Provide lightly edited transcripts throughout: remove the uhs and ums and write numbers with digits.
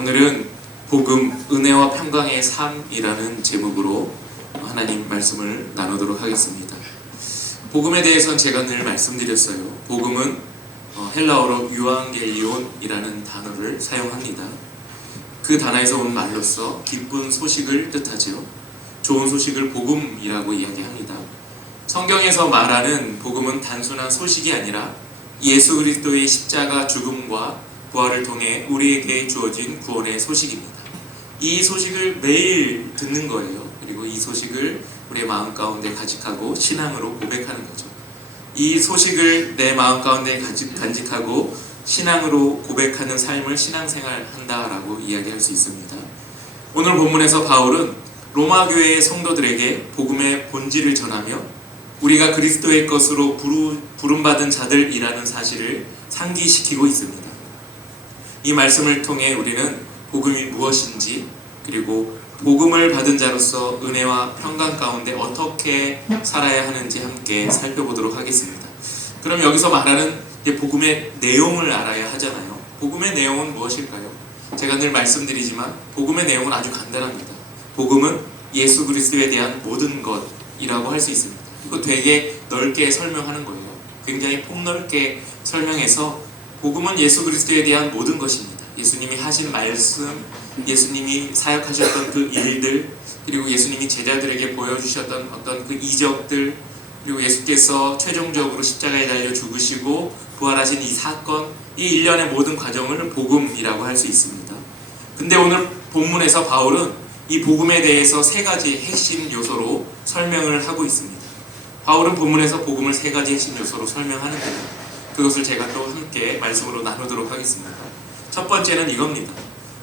오늘은 복음, 은혜와 평강의 삶이라는 제목으로 하나님 말씀을 나누도록 하겠습니다. 복음에 대해서는 제가 늘 말씀드렸어요. 복음은 헬라어로 유앙겔리온이라는 단어를 사용합니다. 그 단어에서 온 말로서 기쁜 소식을 뜻하죠. 좋은 소식을 복음이라고 이야기합니다. 성경에서 말하는 복음은 단순한 소식이 아니라 예수 그리스도의 십자가 죽음과 부활을 통해 우리에게 주어진 구원의 소식입니다. 이 소식을 매일 듣는 거예요. 그리고 이 소식을 우리의 마음 가운데 간직하고 신앙으로 고백하는 거죠. 이 소식을 내 마음 가운데 간직하고 신앙으로 고백하는 삶을 신앙생활 한다라고 이야기할 수 있습니다. 오늘 본문에서 바울은 로마 교회의 성도들에게 복음의 본질을 전하며 우리가 그리스도의 것으로 부름받은 자들이라는 사실을 상기시키고 있습니다. 이 말씀을 통해 우리는 복음이 무엇인지, 그리고 복음을 받은 자로서 은혜와 평강 가운데 어떻게 살아야 하는지 함께 살펴보도록 하겠습니다. 그럼 여기서 말하는 복음의 내용을 알아야 하잖아요. 복음의 내용은 무엇일까요? 제가 늘 말씀드리지만 복음의 내용은 아주 간단합니다. 복음은 예수 그리스도에 대한 모든 것이라고 할 수 있습니다. 이거 되게 넓게 설명하는 거예요. 굉장히 폭넓게 설명해서 복음은 예수 그리스도에 대한 모든 것입니다. 예수님이 하신 말씀, 예수님이 사역하셨던 그 일들, 그리고 예수님이 제자들에게 보여주셨던 어떤 그 이적들, 그리고 예수께서 최종적으로 십자가에 달려 죽으시고 부활하신 이 사건, 이 일련의 모든 과정을 복음이라고 할 수 있습니다. 근데 오늘 본문에서 바울은 이 복음에 대해서 세 가지 핵심 요소로 설명을 하고 있습니다. 바울은 본문에서 복음을 세 가지 핵심 요소로 설명하는데요. 그것을 제가 또 함께 말씀으로 나누도록 하겠습니다. 첫 번째는 이겁니다.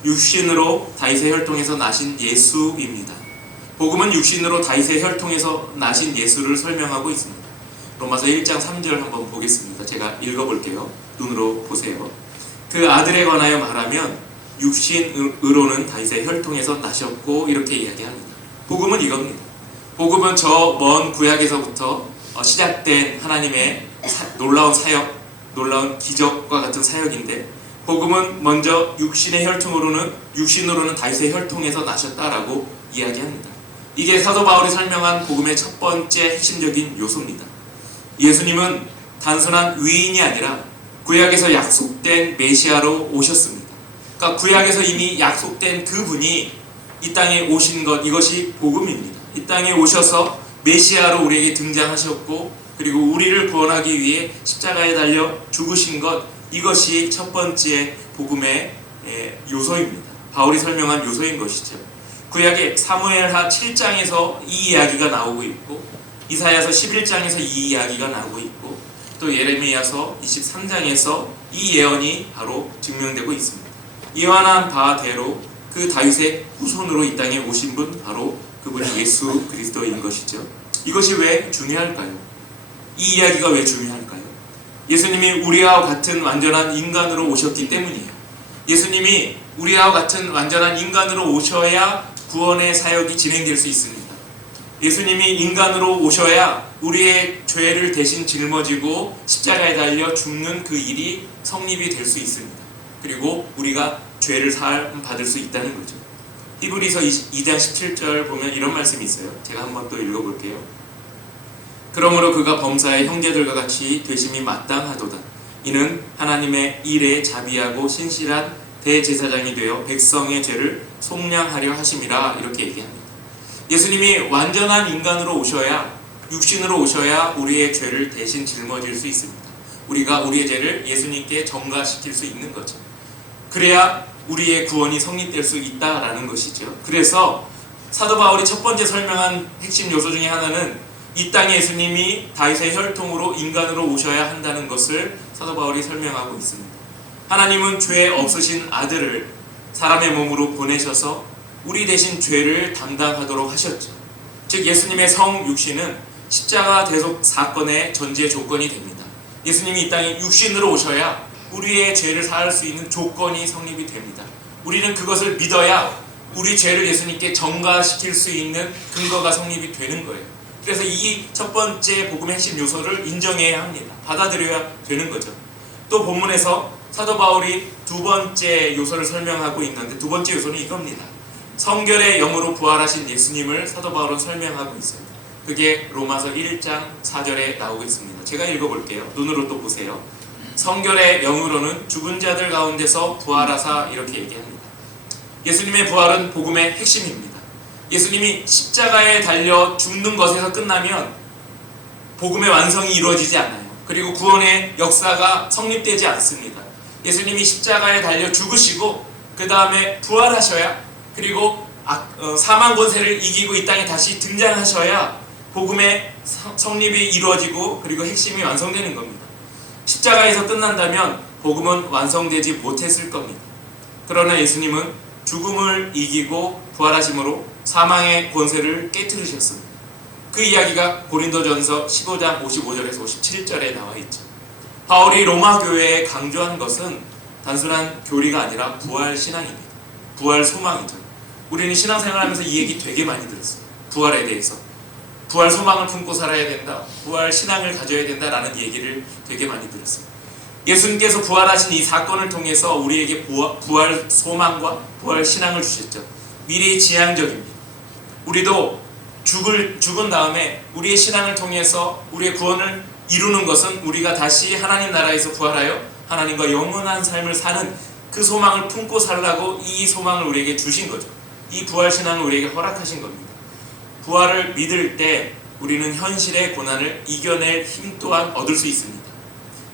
육신으로 다윗의 혈통에서 나신 예수입니다. 복음은 육신으로 다윗의 혈통에서 나신 예수를 설명하고 있습니다. 로마서 1장 3절 한번 보겠습니다. 제가 읽어볼게요. 눈으로 보세요. 그 아들에 관하여 말하면 육신으로는 다윗의 혈통에서 나셨고, 이렇게 이야기합니다. 복음은 이겁니다. 복음은 저 먼 구약에서부터 시작된 하나님의 놀라운 사역, 놀라운 기적과 같은 사역인데, 복음은 먼저 육신으로는 다윗의 혈통에서 나셨다라고 이야기합니다. 이게 사도 바울이 설명한 복음의 첫 번째 핵심적인 요소입니다. 예수님은 단순한 위인이 아니라 구약에서 약속된 메시아로 오셨습니다. 그러니까 구약에서 이미 약속된 그분이 이 땅에 오신 것, 이것이 복음입니다. 이 땅에 오셔서 메시아로 우리에게 등장하셨고, 그리고 우리를 구원하기 위해 십자가에 달려 죽으신 것, 이것이 첫 번째 복음의 요소입니다. 바울이 설명한 요소인 것이죠. 구약의 사무엘하 7장에서 이 이야기가 나오고 있고, 이사야서 11장에서 이 이야기가 나오고 있고, 또 예레미야서 23장에서 이 예언이 바로 증명되고 있습니다. 예언한 바대로 그 다윗의 후손으로 이 땅에 오신 분, 바로 그분이 예수 그리스도인 것이죠. 이것이 왜 중요할까요? 이 이야기가 왜 중요할까요? 예수님이 우리와 같은 완전한 인간으로 오셨기 때문이에요. 예수님이 우리와 같은 완전한 인간으로 오셔야 구원의 사역이 진행될 수 있습니다. 예수님이 인간으로 오셔야 우리의 죄를 대신 짊어지고 십자가에 달려 죽는 그 일이 성립이 될 수 있습니다. 그리고 우리가 죄를 사함 받을 수 있다는 거죠. 히브리서 2장 17절 보면 이런 말씀이 있어요. 제가 한번 또 읽어볼게요. 그러므로 그가 범사의 형제들과 같이 되심이 마땅하도다. 이는 하나님의 일에 자비하고 신실한 대제사장이 되어 백성의 죄를 속량하려 하심이라, 이렇게 얘기합니다. 예수님이 완전한 인간으로 오셔야, 육신으로 오셔야 우리의 죄를 대신 짊어질 수 있습니다. 우리가 우리의 죄를 예수님께 전가시킬 수 있는 거죠. 그래야 우리의 구원이 성립될 수 있다라는 것이죠. 그래서 사도 바울이 첫 번째 설명한 핵심 요소 중에 하나는 이 땅에 예수님이 다윗의 혈통으로 인간으로 오셔야 한다는 것을 사도 바울이 설명하고 있습니다. 하나님은 죄 없으신 아들을 사람의 몸으로 보내셔서 우리 대신 죄를 담당하도록 하셨죠. 즉 예수님의 성육신은 십자가 대속 사건의 전제 조건이 됩니다. 예수님이 이 땅에 육신으로 오셔야 우리의 죄를 사할 수 있는 조건이 성립이 됩니다. 우리는 그것을 믿어야 우리 죄를 예수님께 전가시킬 수 있는 근거가 성립이 되는 거예요. 그래서 이 첫 번째 복음의 핵심 요소를 인정해야 합니다. 받아들여야 되는 거죠. 또 본문에서 사도 바울이 두 번째 요소를 설명하고 있는데, 두 번째 요소는 이겁니다. 성결의 영으로 부활하신 예수님을 사도 바울은 설명하고 있어요. 그게 로마서 1장 4절에 나오고 있습니다. 제가 읽어볼게요. 눈으로 또 보세요. 성결의 영으로는 죽은 자들 가운데서 부활하사, 이렇게 얘기합니다. 예수님의 부활은 복음의 핵심입니다. 예수님이 십자가에 달려 죽는 것에서 끝나면 복음의 완성이 이루어지지 않아요. 그리고 구원의 역사가 성립되지 않습니다. 예수님이 십자가에 달려 죽으시고 그 다음에 부활하셔야, 그리고 사망 권세를 이기고 이 땅에 다시 등장하셔야 복음의 성립이 이루어지고 그리고 핵심이 완성되는 겁니다. 십자가에서 끝난다면 복음은 완성되지 못했을 겁니다. 그러나 예수님은 죽음을 이기고 부활하심으로 사망의 권세를 깨뜨리셨습니다. 그 이야기가 고린도전서 15장 55절에서 57절에 나와 있죠. 바울이 로마 교회에 강조한 것은 단순한 교리가 아니라 부활 신앙입니다. 부활 소망이죠. 우리는 신앙생활하면서 이 얘기 되게 많이 들었어요. 부활에 대해서. 부활 소망을 품고 살아야 된다. 부활 신앙을 가져야 된다라는 얘기를 되게 많이 들었어요. 예수님께서 부활하신 이 사건을 통해서 우리에게 부활 소망과 부활 신앙을 주셨죠. 미래의 지향적입니다. 우리도 죽은 다음에 우리의 신앙을 통해서 우리의 구원을 이루는 것은 우리가 다시 하나님 나라에서 부활하여 하나님과 영원한 삶을 사는 그 소망을 품고 살라고 이 소망을 우리에게 주신 거죠. 이 부활 신앙을 우리에게 허락하신 겁니다. 부활을 믿을 때 우리는 현실의 고난을 이겨낼 힘 또한 얻을 수 있습니다.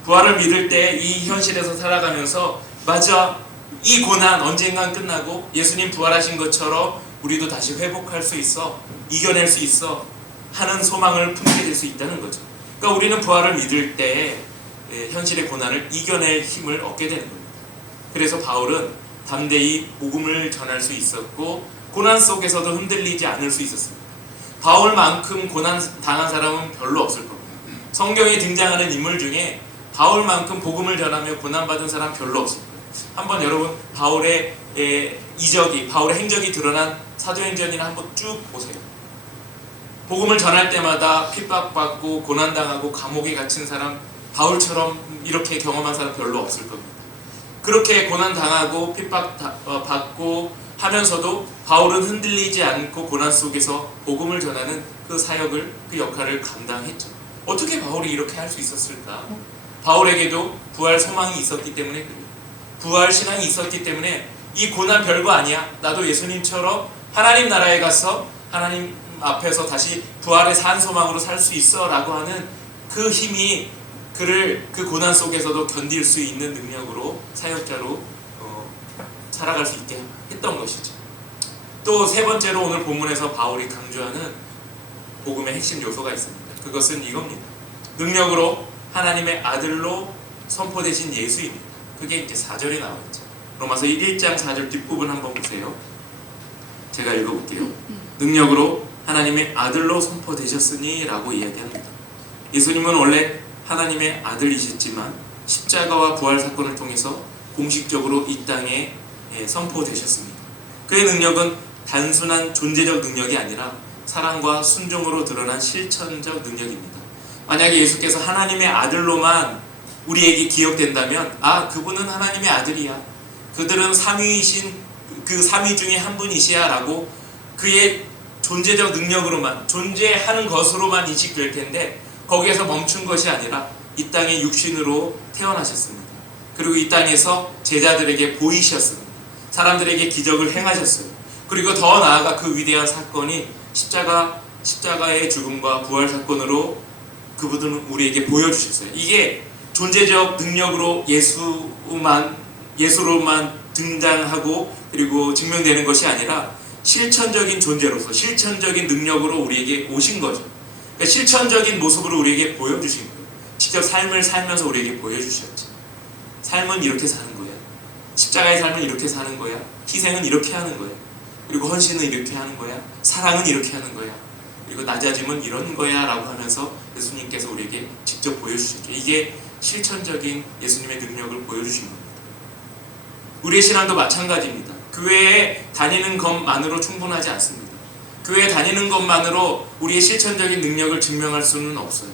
부활을 믿을 때 이 현실에서 살아가면서 맞아, 이 고난 언젠간 끝나고 예수님 부활하신 것처럼 우리도 다시 회복할 수 있어, 이겨낼 수 있어 하는 소망을 품게 될 수 있다는 거죠. 그러니까 우리는 부활을 믿을 때 현실의 고난을 이겨낼 힘을 얻게 되는 겁니다. 그래서 바울은 담대히 복음을 전할 수 있었고 고난 속에서도 흔들리지 않을 수 있었습니다. 바울만큼 고난 당한 사람은 별로 없을 겁니다. 성경에 등장하는 인물 중에 바울만큼 복음을 전하며 고난받은 사람 별로 없을 거예요. 한번 여러분 바울의 이적이, 바울의 행적이 드러난 사도행전이나 한번 쭉 보세요. 복음을 전할 때마다 핍박받고 고난당하고 감옥에 갇힌 사람, 바울처럼 이렇게 경험한 사람 별로 없을 겁니다. 그렇게 고난당하고 핍박받고 하면서도 바울은 흔들리지 않고 고난 속에서 복음을 전하는 그 사역을, 그 역할을 감당했죠. 어떻게 바울이 이렇게 할 수 있었을까? 바울에게도 부활 소망이 있었기 때문에 그래요. 부활 신앙이 있었기 때문에 이 고난 별거 아니야, 나도 예수님처럼 하나님 나라에 가서 하나님 앞에서 다시 부활의 산 소망으로 살 수 있어 라고 하는 그 힘이 그를 그 고난 속에서도 견딜 수 있는 능력으로 사역자로 살아갈 수 있게 했던 것이죠. 또 세 번째로 오늘 본문에서 바울이 강조하는 복음의 핵심 요소가 있습니다. 그것은 이겁니다. 능력으로 하나님의 아들로 선포되신 예수입니다. 그게 이제 4절에 나와 있죠. 로마서 1장 4절 뒷부분 한번 보세요. 제가 읽어볼게요. 능력으로 하나님의 아들로 선포되셨으니 라고 이야기합니다. 예수님은 원래 하나님의 아들이셨지만 십자가와 부활 사건을 통해서 공식적으로 이 땅에 선포되셨습니다. 그의 능력은 단순한 존재적 능력이 아니라 사랑과 순종으로 드러난 실천적 능력입니다. 만약에 예수께서 하나님의 아들로만 우리에게 기억된다면, 아, 그분은 하나님의 아들이야, 그들은 삼위이신 그 삼위 중에 한 분이시야 라고 그의 존재적 능력으로만, 존재하는 것으로만 인식될 텐데, 거기에서 멈춘 것이 아니라 이 땅에 육신으로 태어나셨습니다. 그리고 이 땅에서 제자들에게 보이셨습니다. 사람들에게 기적을 행하셨어요. 그리고 더 나아가 그 위대한 사건이 십자가의 죽음과 부활 사건으로 그분은 우리에게 보여주셨어요. 이게 존재적 능력으로 예수로만 등장하고 그리고 증명되는 것이 아니라 실천적인 존재로서, 실천적인 능력으로 우리에게 오신 거죠. 그러니까 실천적인 모습으로 우리에게 보여주신 거예요. 직접 삶을 살면서 우리에게 보여주셨죠. 삶은 이렇게 사는 거야. 십자가의 삶은 이렇게 사는 거야. 희생은 이렇게 하는 거야. 그리고 헌신은 이렇게 하는 거야. 사랑은 이렇게 하는 거야. 그리고 낮아짐은 이런 거야 라고 하면서 예수님께서 우리에게 직접 보여주셨죠. 이게 실천적인 예수님의 능력을 보여주신 겁니다. 우리의 신앙도 마찬가지입니다. 교회에 다니는 것만으로 충분하지 않습니다. 교회에 다니는 것만으로 우리의 실천적인 능력을 증명할 수는 없어요.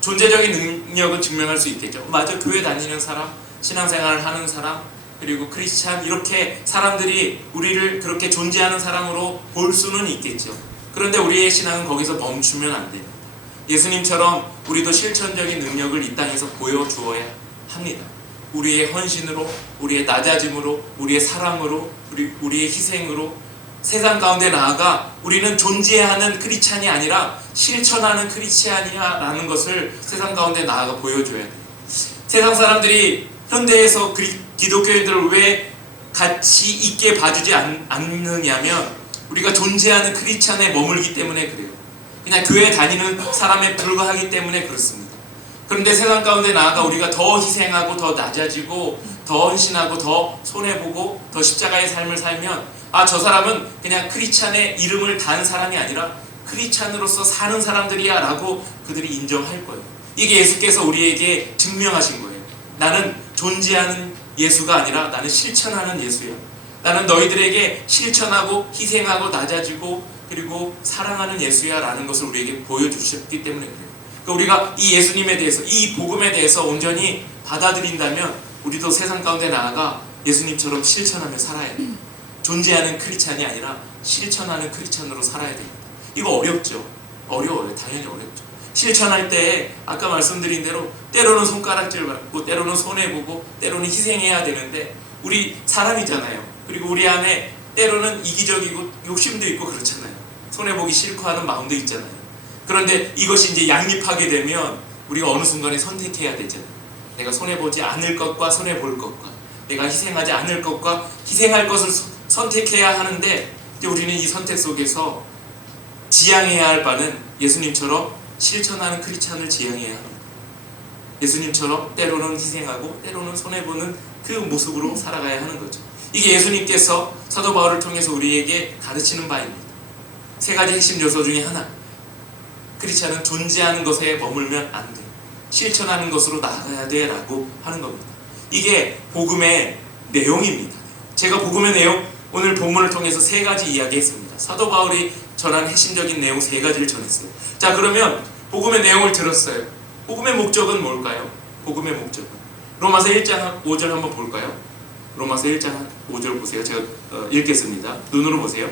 존재적인 능력은 증명할 수 있겠죠. 맞아, 교회 다니는 사람 신앙생활을 하는 사람, 그리고 크리스찬, 이렇게 사람들이 우리를 그렇게 존재하는 사람으로 볼 수는 있겠죠. 그런데 우리의 신앙은 거기서 멈추면 안 됩니다. 예수님처럼 우리도 실천적인 능력을 이 땅에서 보여주어야 합니다. 우리의 헌신으로, 우리의 낮아짐으로, 우리의 사랑으로, 우리의 희생으로 세상 가운데 나아가 우리는 존재하는 크리스찬이 아니라 실천하는 크리스찬이야 라는 것을 세상 가운데 나아가 보여줘야 돼요. 세상 사람들이 현대에서 기독교인들을 왜 가치 있게 봐주지 않느냐면 우리가 존재하는 크리스찬에 머물기 때문에 그래요. 그냥 교회 다니는 사람에 불과하기 때문에 그렇습니다. 그런데 세상 가운데 나아가 우리가 더 희생하고 더 낮아지고 더 헌신하고 더 손해보고 더 십자가의 삶을 살면 저 사람은 그냥 크리스찬의 이름을 단 사람이 아니라 크리스찬으로서 사는 사람들이야 라고 그들이 인정할 거예요. 이게 예수께서 우리에게 증명하신 거예요. 나는 존재하는 예수가 아니라 나는 실천하는 예수야. 나는 너희들에게 실천하고 희생하고 낮아지고 그리고 사랑하는 예수야 라는 것을 우리에게 보여주셨기 때문에 그래요. 그러니까 우리가 이 예수님에 대해서, 이 복음에 대해서 온전히 받아들인다면 우리도 세상 가운데 나아가 예수님처럼 실천하며 살아야 돼요. 존재하는 크리스찬이 아니라 실천하는 크리스찬으로 살아야 됩니다. 이거 어렵죠? 어려워요. 당연히 어렵죠. 실천할 때 아까 말씀드린 대로 때로는 손가락질 받고 때로는 손해보고 때로는 희생해야 되는데 우리 사람이잖아요. 그리고 우리 안에 때로는 이기적이고 욕심도 있고 그렇잖아요. 손해보기 싫고 하는 마음도 있잖아요. 그런데 이것이 이제 양립하게 되면 우리가 어느 순간에 선택해야 되잖아요. 내가 손해보지 않을 것과 손해볼 것과 내가 희생하지 않을 것과 희생할 것을 선택해야 하는데 이제 우리는 이 선택 속에서 지향해야 할 바는 예수님처럼 실천하는 크리스찬을 지향해야 합니다. 예수님처럼 때로는 희생하고 때로는 손해보는 그 모습으로 살아가야 하는 거죠. 이게 예수님께서 사도 바울을 통해서 우리에게 가르치는 바입니다. 세 가지 핵심 요소 중에 하나, 크리스찬은 존재하는 것에 머물면 안 돼. 실천하는 것으로 나아가야 돼 라고 하는 겁니다. 이게 복음의 내용입니다. 제가 복음의 내용, 오늘 본문을 통해서 세 가지 이야기했습니다. 사도 바울이 전한 핵심적인 내용 세 가지를 전했어요. 자, 그러면 복음의 내용을 들었어요. 복음의 목적은 뭘까요? 복음의 목적은 로마서 1장 5절 한번 볼까요? 로마서 1장 5절 보세요. 제가 읽겠습니다. 눈으로 보세요.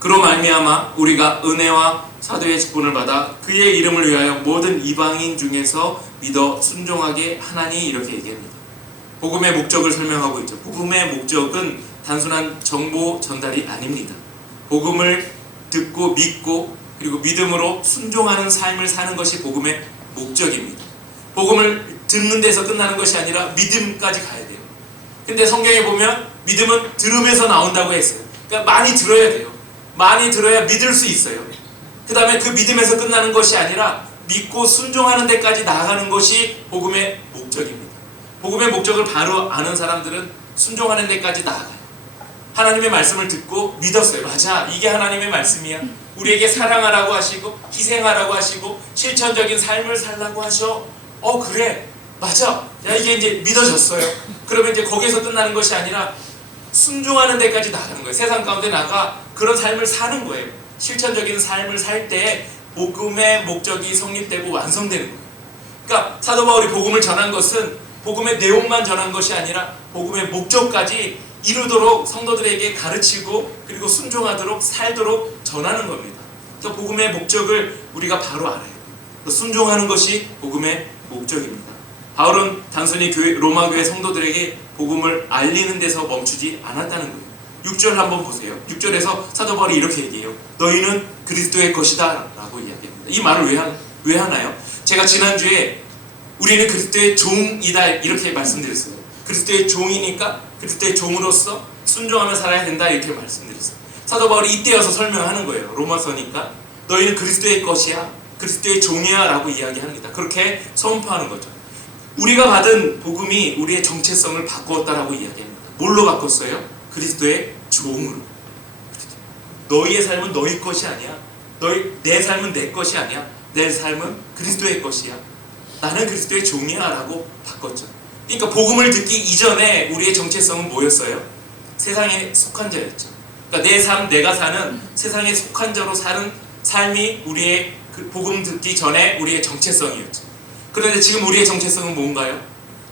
그로 말미암아 우리가 은혜와 사도의 직분을 받아 그의 이름을 위하여 모든 이방인 중에서 믿어 순종하게 하나니, 이렇게 얘기합니다. 복음의 목적을 설명하고 있죠. 복음의 목적은 단순한 정보 전달이 아닙니다. 복음을 듣고 믿고 그리고 믿음으로 순종하는 삶을 사는 것이 복음의 목적입니다. 복음을 듣는 데서 끝나는 것이 아니라 믿음까지 가야 돼요. 근데 성경에 보면 믿음은 들음에서 나온다고 했어요. 그러니까 많이 들어야 돼요. 많이 들어야 믿을 수 있어요. 그 다음에 그 믿음에서 끝나는 것이 아니라 믿고 순종하는 데까지 나아가는 것이 복음의 목적입니다. 복음의 목적을 바로 아는 사람들은 순종하는 데까지 나아가요. 하나님의 말씀을 듣고 믿었어요. 맞아, 이게 하나님의 말씀이야. 우리에게 사랑하라고 하시고 희생하라고 하시고 실천적인 삶을 살라고 하셔. 그래, 맞아, 야, 이게 이제 믿어졌어요. 그러면 이제 거기에서 끝나는 것이 아니라 순종하는 데까지 나가는 거예요. 세상 가운데 나가 그런 삶을 사는 거예요. 실천적인 삶을 살 때 복음의 목적이 성립되고 완성되는 거예요. 그러니까 사도 바울이 복음을 전한 것은 복음의 내용만 전한 것이 아니라 복음의 목적까지 이루도록 성도들에게 가르치고 그리고 순종하도록 살도록 전하는 겁니다. 그래서 복음의 목적을 우리가 바로 알아야 돼요. 순종하는 것이 복음의 목적입니다. 바울은 단순히 로마 교회 성도들에게 복음을 알리는 데서 멈추지 않았다는 거예요. 6절 한번 보세요. 6절에서 사도 바울이 이렇게 얘기해요. 너희는 그리스도의 것이다 라고 이야기합니다. 이 말을 왜 하나요? 제가 지난주에 우리는 그리스도의 종이다 이렇게 말씀드렸어요. 그리스도의 종이니까 그리스도의 종으로서 순종하며 살아야 된다 이렇게 말씀드렸어요. 사도 바울이 이때여서 설명하는 거예요. 로마서니까 너희는 그리스도의 것이야, 그리스도의 종이야 라고 이야기합니다. 그렇게 선포하는 거죠. 우리가 받은 복음이 우리의 정체성을 바꾸었다라고 이야기합니다. 뭘로 바꿨어요? 그리스도의 종으로. 너희의 삶은 너희 것이 아니야. 내 삶은 내 것이 아니야. 내 삶은 그리스도의 것이야. 나는 그리스도의 종이야 라고 바꿨죠. 그러니까 복음을 듣기 이전에 우리의 정체성은 뭐였어요? 세상에 속한 자였죠. 그러니까 내 삶, 내가 사는 세상에 속한 자로 사는 삶이 우리의 복음 듣기 전에 우리의 정체성이었죠. 그런데 지금 우리의 정체성은 뭔가요?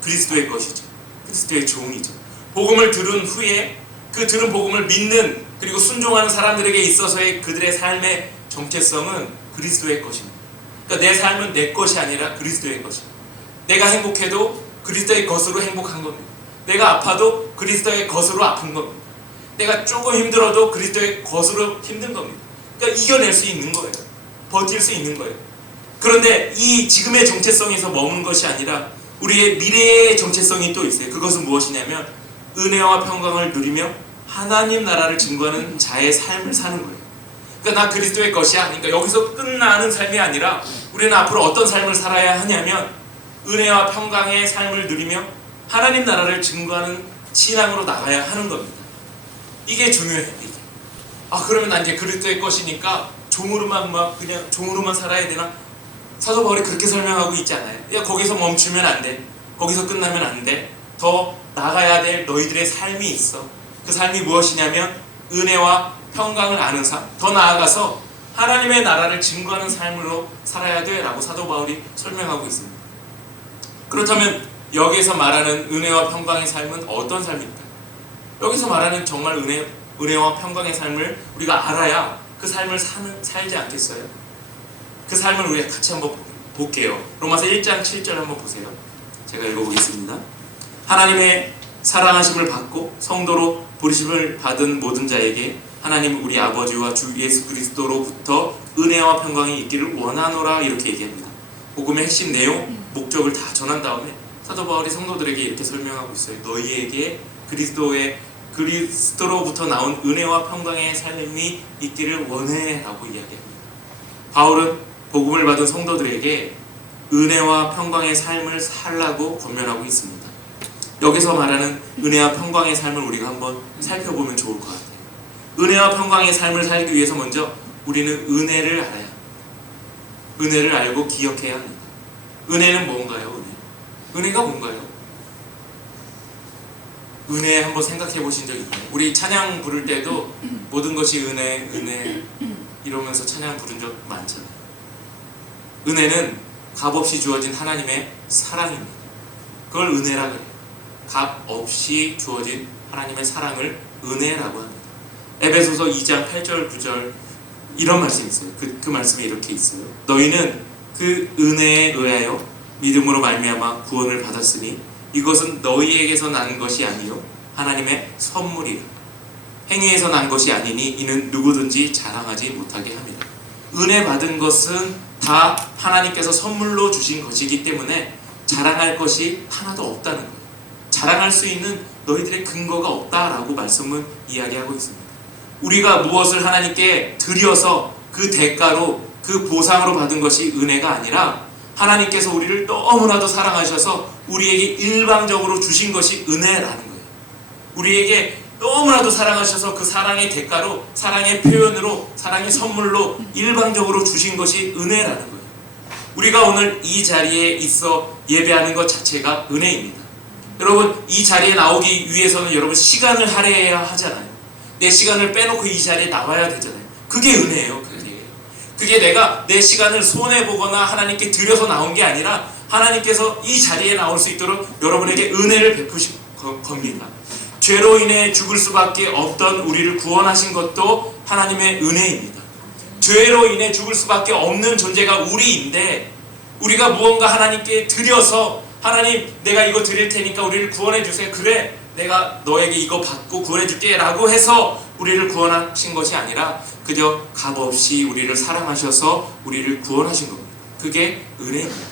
그리스도의 것이죠. 그리스도의 종이죠. 복음을 들은 후에 그 들은 복음을 믿는 그리고 순종하는 사람들에게 있어서의 그들의 삶의 정체성은 그리스도의 것입니다. 그러니까 내 삶은 내 것이 아니라 그리스도의 것입니다. 내가 행복해도 그리스도의 것으로 행복한 겁니다. 내가 아파도 그리스도의 것으로 아픈 겁니다. 내가 조금 힘들어도 그리스도의 것으로 힘든 겁니다. 그러니까 이겨낼 수 있는 거예요. 버틸 수 있는 거예요. 그런데 이 지금의 정체성에서 머문 것이 아니라 우리의 미래의 정체성이 또 있어요. 그것은 무엇이냐면 은혜와 평강을 누리며 하나님 나라를 증거하는 자의 삶을 사는 거예요. 그러니까 나 그리스도의 것이야. 그러니까 여기서 끝나는 삶이 아니라 우리는 앞으로 어떤 삶을 살아야 하냐면 은혜와 평강의 삶을 누리며 하나님 나라를 증거하는 신앙으로 나가야 하는 겁니다. 이게 중요해요. 이게. 그러면 난 이제 그리스도의 것이니까 종으로만 그냥 종으로만 살아야 되나? 사도 바울이 그렇게 설명하고 있지 않아요? 야, 거기서 멈추면 안 돼. 거기서 끝나면 안 돼. 더 나가야 될 너희들의 삶이 있어. 그 삶이 무엇이냐면 은혜와 평강을 아는 삶. 더 나아가서 하나님의 나라를 증거하는 삶으로 살아야 돼 라고 사도 바울이 설명하고 있습니다. 그렇다면 여기서 말하는 은혜와 평강의 삶은 어떤 삶일까요? 여기서 말하는 정말 은혜와 평강의 삶을 우리가 알아야 그 삶을 살지 않겠어요? 그 삶을 우리가 같이 한번 볼게요. 로마서 1장 7절 한번 보세요. 제가 읽어보겠습니다. 하나님의 사랑하심을 받고 성도로 부르심을 받은 모든 자에게 하나님 우리 아버지와 주 예수 그리스도로부터 은혜와 평강이 있기를 원하노라 이렇게 얘기합니다. 복음의 핵심 내용, 목적을 다 전한 다음에 사도 바울이 성도들에게 이렇게 설명하고 있어요. 너희에게 그리스도로부터 나온 은혜와 평강의 삶이 있기를 원해 라고 이야기합니다. 바울은 복음을 받은 성도들에게 은혜와 평강의 삶을 살라고 권면하고 있습니다. 여기서 말하는 은혜와 평강의 삶을 우리가 한번 살펴보면 좋을 것 같아요. 은혜와 평강의 삶을 살기 위해서 먼저 우리는 은혜를 알아야 합니다. 은혜를 알고 기억해야 합니다. 은혜는 뭔가요? 은혜가 뭔가요? 은혜 한번 생각해 보신 적 있나요? 우리 찬양 부를 때도 모든 것이 은혜 이러면서 찬양 부른 적 많잖아요. 은혜는 값없이 주어진 하나님의 사랑입니다. 그걸 은혜라 그래요. 값없이 주어진 하나님의 사랑을 은혜라고 합니다. 에베소서 2장 8절 9절 이런 말씀이 있어요. 그 말씀에 이렇게 있어요. 너희는 그 은혜에 의하여 믿음으로 말미암아 구원을 받았으니 이것은 너희에게서 난 것이 아니요 하나님의 선물이라. 행위에서 난 것이 아니니 이는 누구든지 자랑하지 못하게 합니다. 은혜 받은 것은 다 하나님께서 선물로 주신 것이기 때문에 자랑할 것이 하나도 없다는 거예요. 자랑할 수 있는 너희들의 근거가 없다라고 말씀은 이야기하고 있습니다. 우리가 무엇을 하나님께 드려서 그 대가로 그 보상으로 받은 것이 은혜가 아니라 하나님께서 우리를 너무나도 사랑하셔서 우리에게 일방적으로 주신 것이 은혜라는 거예요. 우리에게 너무나도 사랑하셔서 그 사랑의 대가로, 사랑의 표현으로, 사랑의 선물로 일방적으로 주신 것이 은혜라는 거예요. 우리가 오늘 이 자리에 있어 예배하는 것 자체가 은혜입니다. 여러분, 이 자리에 나오기 위해서는 여러분 시간을 할애해야 하잖아요. 내 시간을 빼놓고 이 자리에 나와야 되잖아요. 그게 은혜예요. 그게 내가 내 시간을 손해보거나 하나님께 드려서 나온 게 아니라 하나님께서 이 자리에 나올 수 있도록 여러분에게 은혜를 베푸신 겁니다. 죄로 인해 죽을 수밖에 없던 우리를 구원하신 것도 하나님의 은혜입니다. 죄로 인해 죽을 수밖에 없는 존재가 우리인데 우리가 무언가 하나님께 드려서 하나님 내가 이거 드릴 테니까 우리를 구원해 주세요. 그래 내가 너에게 이거 받고 구원해 줄게 라고 해서 우리를 구원하신 것이 아니라 그저 값없이 우리를 사랑하셔서 우리를 구원하신 겁니다. 그게 은혜입니다.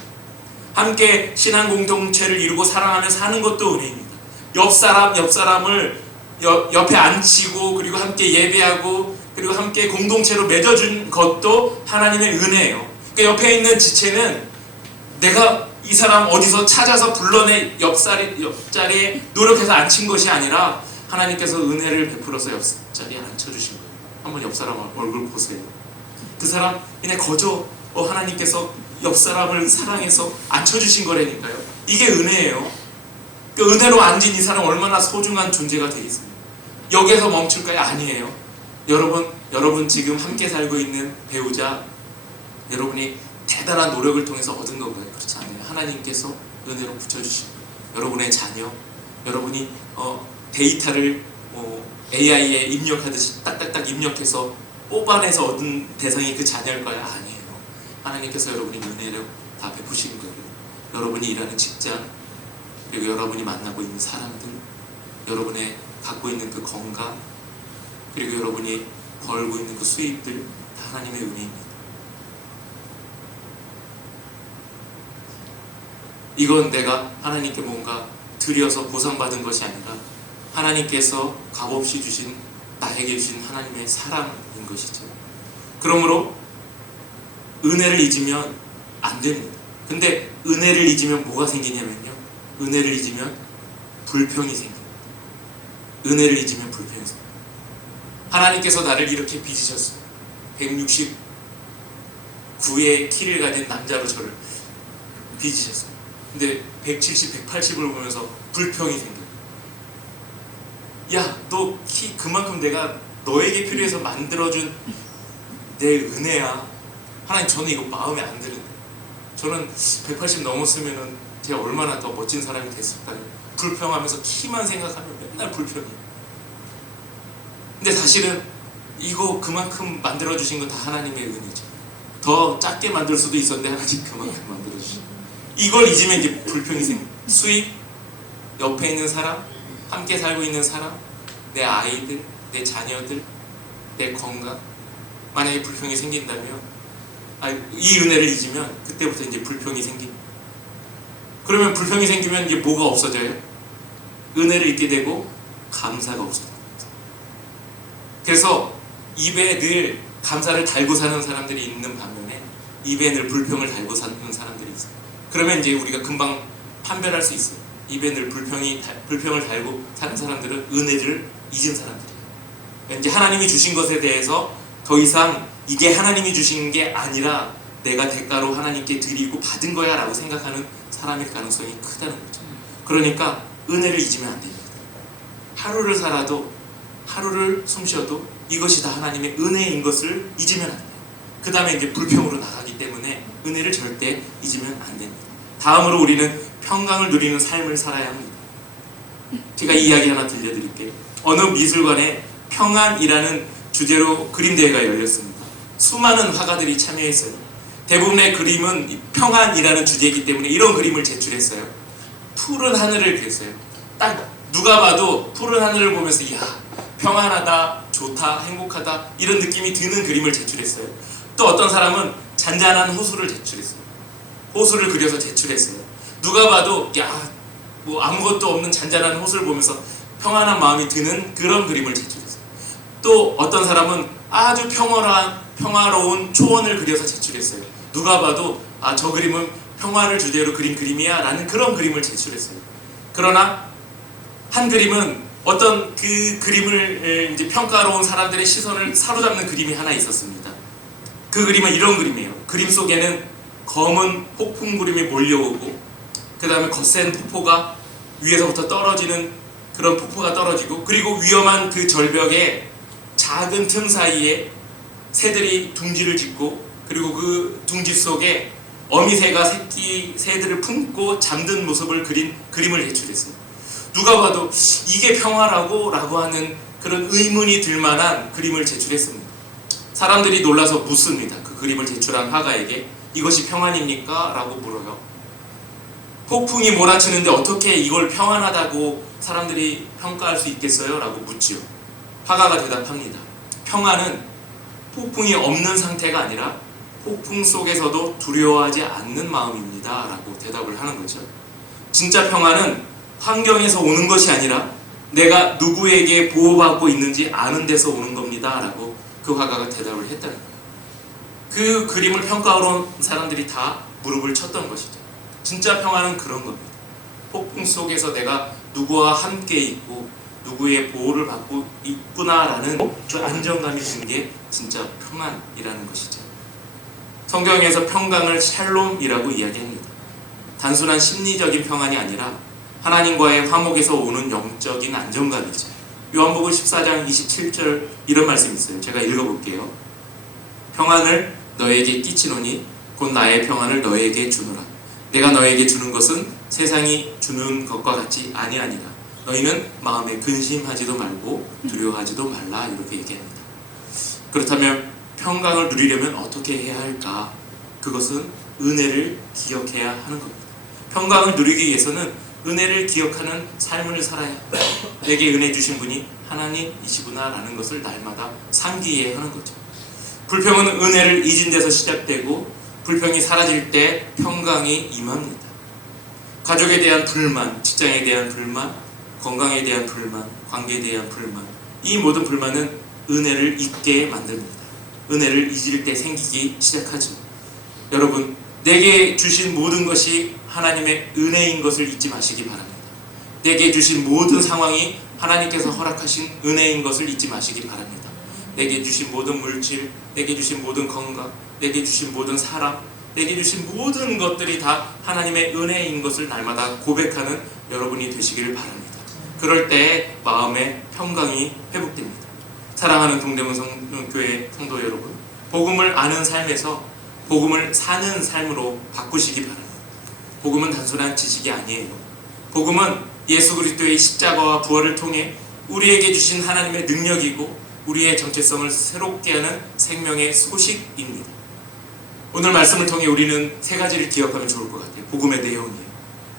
함께 신앙 공동체를 이루고 사랑하며 사는 것도 은혜입니다. 옆 사람을 옆에 앉히고 그리고 함께 예배하고 그리고 함께 공동체로 맺어준 것도 하나님의 은혜예요. 그러니까 옆에 있는 지체는 내가 이 사람 어디서 찾아서 불러내 옆자리에 노력해서 앉힌 것이 아니라 하나님께서 은혜를 베풀어서 옆자리에 앉혀주신 거예요. 한번 옆 사람 얼굴 보세요. 그 사람 그냥 거저 하나님께서 옆 사람을 사랑해서 앉혀주신 거라니까요. 이게 은혜예요. 그 은혜로 앉은 이 사람 얼마나 소중한 존재가 되겠습니까? 여기에서 멈출까요? 아니에요. 여러분 지금 함께 살고 있는 배우자 여러분이 대단한 노력을 통해서 얻은 건가요? 그렇지 않아요. 하나님께서 은혜로 붙여주신 거예요. 여러분의 자녀, 여러분이 데이터를 AI에 입력하듯이 딱딱딱 입력해서 뽑아내서 얻은 대상이 그 자녀일까요? 아니에요. 하나님께서 여러분이 은혜를 다 베푸신 거예요. 여러분이 일하는 직장, 그리고 여러분이 만나고 있는 사람들, 여러분의 갖고 있는 그 건강, 그리고 여러분이 벌고 있는 그 수입들 다 하나님의 은혜입니다. 이건 내가 하나님께 뭔가 드려서 보상받은 것이 아니라 하나님께서 값없이 주신, 나에게 주신 하나님의 사랑인 것이죠. 그러므로 은혜를 잊으면 안 됩니다. 근데 은혜를 잊으면 뭐가 생기냐면요, 은혜를 잊으면 불평이 생깁니다. 은혜를 잊으면 불평이 생깁니다. 하나님께서 나를 이렇게 빚으셨어요. 169의 키를 가진 남자로 저를 빚으셨어요. 근데 170, 180을 보면서 불평이 생겨요. 야, 너 키 그만큼 내가 너에게 필요해서 만들어준 내 은혜야. 하나님, 저는 이거 마음에 안 드는데. 저는 180 넘었으면은 제가 얼마나 더 멋진 사람이 됐을까요? 불평하면서 키만 생각하면 맨날 불평이에요. 근데 사실은 이거 그만큼 만들어주신 건 다 하나님의 은혜죠. 더 작게 만들 수도 있었는데 하나님 그만큼 만들어주신. 이걸 잊으면 이제 불평이 생겨요. 수입, 옆에 있는 사람, 함께 살고 있는 사람, 내 아이들, 내 자녀들, 내 건강. 만약에 불평이 생긴다면, 이 은혜를 잊으면 그때부터 이제 불평이 생깁니다. 그러면 불평이 생기면 이제 뭐가 없어져요? 은혜를 잊게 되고 감사가 없어져요. 그래서 입에 늘 감사를 달고 사는 사람들이 있는 반면에 입에 늘 불평을 달고 사는 사람들이 있어요. 그러면 이제 우리가 금방 판별할 수 있어요. 입에 늘 불평을 달고 사는 사람들은 은혜를 잊은 사람들이에요. 이제 하나님이 주신 것에 대해서 더 이상 이게 하나님이 주신 게 아니라 내가 대가로 하나님께 드리고 받은 거야 라고 생각하는 사람일 가능성이 크다는 거죠. 그러니까 은혜를 잊으면 안 됩니다. 하루를 살아도, 하루를 숨쉬어도 이것이 다 하나님의 은혜인 것을 잊으면 안 돼요. 그 다음에 이제 불평으로 나가기 때문에 은혜를 절대 잊으면 안 됩니다. 다음으로 우리는 평강을 누리는 삶을 살아야 합니다. 제가 이야기 하나 들려드릴게요. 어느 미술관에 평안이라는 주제로 그림대회가 열렸습니다. 수많은 화가들이 참여했어요. 대부분의 그림은 평안이라는 주제이기 때문에 이런 그림을 제출했어요. 푸른 하늘을 그렸어요. 딱 누가 봐도 푸른 하늘을 보면서 야, 평안하다, 좋다, 행복하다 이런 느낌이 드는 그림을 제출했어요. 또 어떤 사람은 잔잔한 호수를 제출했어요. 호수를 그려서 제출했어요. 누가 봐도 야, 뭐 아무것도 없는 잔잔한 호수를 보면서 평안한 마음이 드는 그런 그림을 제출했어요. 또 어떤 사람은 아주 평화로운 초원을 그려서 제출했어요. 누가 봐도 저 그림은 평화를 주제로 그린 그림이야 라는 그런 그림을 제출했어요. 그러나 한 그림은 어떤 그 그림을 이제 평가로운 사람들의 시선을 사로잡는 그림이 하나 있었습니다. 그 그림은 이런 그림이에요. 그림 속에는 검은 폭풍 구름이 몰려오고 그 다음에 거센 폭포가 위에서부터 떨어지는 그런 폭포가 떨어지고, 그리고 위험한 그 절벽에 작은 틈 사이에 새들이 둥지를 짓고, 그리고 그 둥지 속에 어미새가 새끼 새들을 품고 잠든 모습을 그린 그림을 제출했어요. 누가 봐도 이게 평화라고 라고 하는 그런 의문이 들만한 그림을 제출했습니다. 사람들이 놀라서 묻습니다. 그 그림을 제출한 화가에게 이것이 평안입니까? 라고 물어요. 폭풍이 몰아치는데 어떻게 이걸 평안하다고 사람들이 평가할 수 있겠어요? 라고 묻지요. 화가가 대답합니다. 평안은 폭풍이 없는 상태가 아니라 폭풍 속에서도 두려워하지 않는 마음입니다 라고 대답을 하는 거죠. 진짜 평안은 환경에서 오는 것이 아니라 내가 누구에게 보호받고 있는지 아는 데서 오는 겁니다 라고 그 화가가 대답을 했다는 거예요. 그 그림을 평가하러 온 사람들이 다 무릎을 쳤던 것이죠. 진짜 평안은 그런 겁니다. 폭풍 속에서 내가 누구와 함께 있고 누구의 보호를 받고 있구나라는 그 안정감이 드는 게 진짜 평안이라는 것이죠. 성경에서 평강을 샬롬이라고 이야기합니다. 단순한 심리적인 평안이 아니라 하나님과의 화목에서 오는 영적인 안정감이죠. 요한복음 14장 27절 이런 말씀이 있어요. 제가 읽어볼게요. 평안을 너에게 끼치노니 곧 나의 평안을 너에게 주노라. 내가 너에게 주는 것은 세상이 주는 것과 같지 아니하니라. 너희는 마음에 근심하지도 말고 두려워하지도 말라. 이렇게 얘기합니다. 그렇다면 평강을 누리려면 어떻게 해야 할까? 그것은 은혜를 기억해야 하는 겁니다. 평강을 누리기 위해서는 은혜를 기억하는 삶을 살아야 합니다. 내게 은혜 주신 분이 하나님이시구나 라는 것을 날마다 상기해야 하는 거죠. 불평은 은혜를 잊은 데서 시작되고 불평이 사라질 때 평강이 임합니다. 가족에 대한 불만, 직장에 대한 불만, 건강에 대한 불만, 관계에 대한 불만, 이 모든 불만은 은혜를 잊게 만듭니다. 은혜를 잊을 때 생기기 시작하죠. 여러분, 내게 주신 모든 것이 하나님의 은혜인 것을 잊지 마시기 바랍니다. 내게 주신 모든 상황이 하나님께서 허락하신 은혜인 것을 잊지 마시기 바랍니다. 내게 주신 모든 물질, 내게 주신 모든 건강, 내게 주신 모든 사람, 내게 주신 모든 것들이 다 하나님의 은혜인 것을 날마다 고백하는 여러분이 되시기를 바랍니다. 그럴 때 마음의 평강이 회복됩니다. 사랑하는 동대문 교회 성도 여러분, 복음을 아는 삶에서 복음을 사는 삶으로 바꾸시기 바랍니다. 복음은 단순한 지식이 아니에요. 복음은 예수 그리스도의 십자가와 부활을 통해 우리에게 주신 하나님의 능력이고 우리의 정체성을 새롭게 하는 생명의 소식입니다. 오늘 말씀을 통해 우리는 세 가지를 기억하면 좋을 것 같아요. 복음의 내용이에요.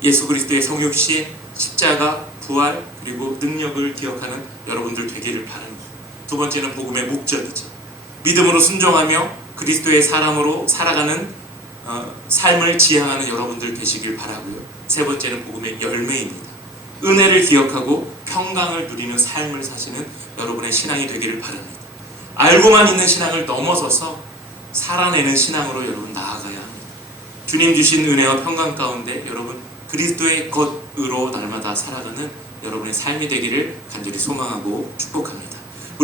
예수 그리스도의 성육신, 십자가, 부활, 그리고 능력을 기억하는 여러분들 되기를 바랍니다. 두 번째는 복음의 목적이죠. 믿음으로 순종하며 그리스도의 사람으로 살아가는 삶을 지향하는 여러분들 되시길 바라고요. 세 번째는 복음의 열매입니다. 은혜를 기억하고 평강을 누리는 삶을 사시는 여러분의 신앙이 되기를 바랍니다. 알고만 있는 신앙을 넘어서서 살아내는 신앙으로 여러분 나아가야 합니다. 주님 주신 은혜와 평강 가운데 여러분 그리스도의 것으로 날마다 살아가는 여러분의 삶이 되기를 간절히 소망하고 축복합니다.